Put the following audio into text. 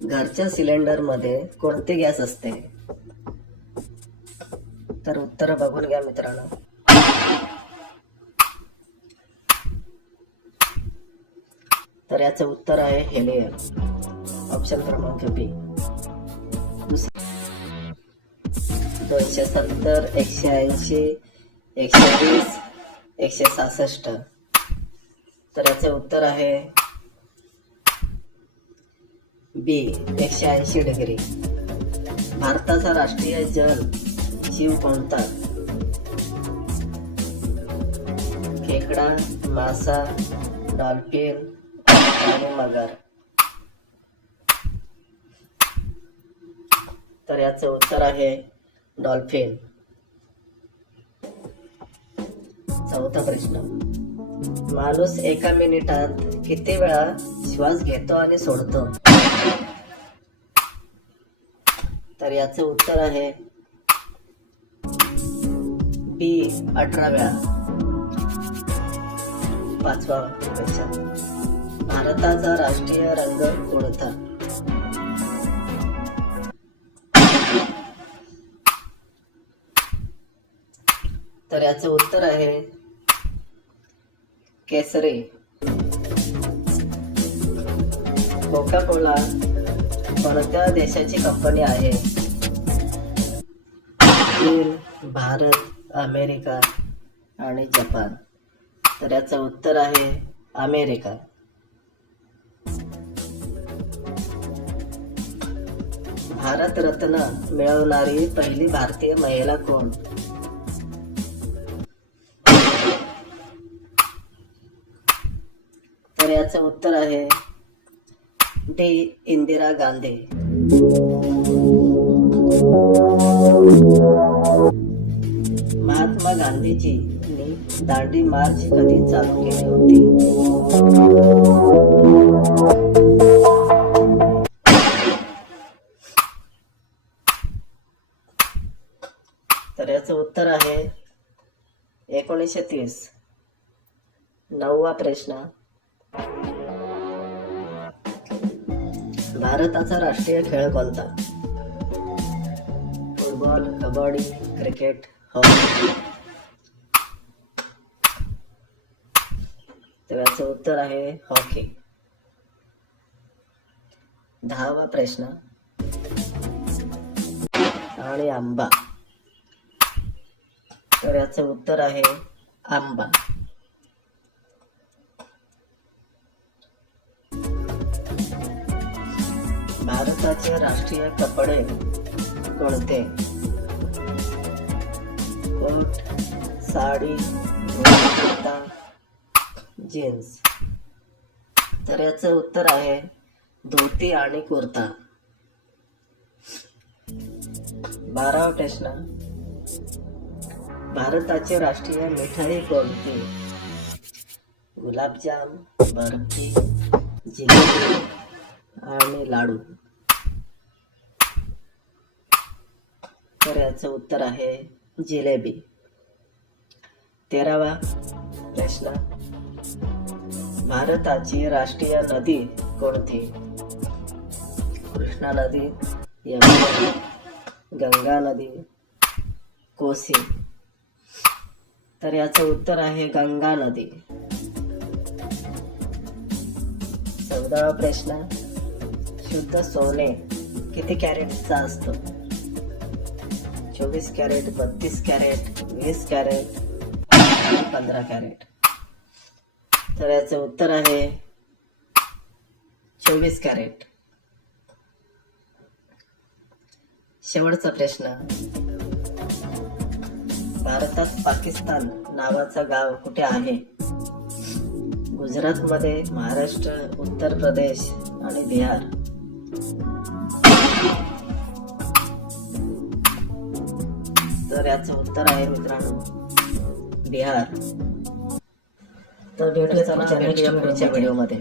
घरच्या सिलेंडर मध्ये कोणते गॅस असते? तर उत्तर बघून घ्या मित्रांनो. तर याचं उत्तर आहे हेलियम, ऑप्शन क्रमांक बी. 270, 180, 120, 166. तर याचे उत्तर आहे बी, 180 डिग्री. भारताचा राष्ट्रीय जल जीव कोणता? खेकडा, मासा, डॉल्फिन आणि मगर. तर याचं उत्तर आहे डॉल्फिन. चौथा प्रश्न. माणूस एका मिनिटात किती वेळा श्वास घेतो आणि सोडतो? तर याचं उत्तर आहे बी, 18 वेळा. पाचवा प्रश्न. भारताचा राष्ट्रीय रंग कोणता? तर याचं उत्तर आहे केसरी. कोका कोला कोणत्या देशाची कंपनी आहे? चीन, भारत, अमेरिका आणि जपान. तर याचं उत्तर आहे अमेरिका. भारतरत्न मिळवणारी पहिली भारतीय महिला कोण? तर याचं उत्तर आहे डी, इंदिरा गांधी. महात्मा गांधीजींनी दांडी मार्च कधी चालू केली होती? तर याचं उत्तर आहे 1930. नववा प्रश्न. भारताचा राष्ट्रीय खेळ कोणता? Football, kabaddi, cricket, hockey. तर याचं उत्तर आहे हॉकी. 10वा प्रश्न. आणि आंबा. तर याचं उत्तर आहे आंबा. भारताचे राष्ट्रीय कपडे कोणते? Coat, sari, kurta, jeans. तर याचं उत्तर आहे धोती आणि कुर्ता. 12वा प्रश्न. भारताची राष्ट्रीय मिठाई कोणती? गुलाबजाम, बर्फी, जिलेबी आणि लाडू. तर याचं उत्तर आहे जिलेबी. 13वा प्रश्न. भारताची राष्ट्रीय नदी कोणती? कृष्णा नदी, यमुना, गंगा नदी, कोसी. तर याचं उत्तर आहे गंगा नदी. 14वा प्रश्न. शुद्ध सोने किती कॅरेटचा असतो? 24 कॅरेट, 32 कॅरेट, 20 कॅरेट, 15 कॅरेट. तर याचं उत्तर आहे 24 कॅरेट. शेवटचा प्रश्न. भारतात पाकिस्तान नावाचं गाव कुठे आहे? गुजरातमध्ये, महाराष्ट्र, उत्तर प्रदेश आणि बिहार. तर याचं उत्तर आहे मित्रांनो बिहार. तर भेटूया पुढच्या व्हिडिओमध्ये.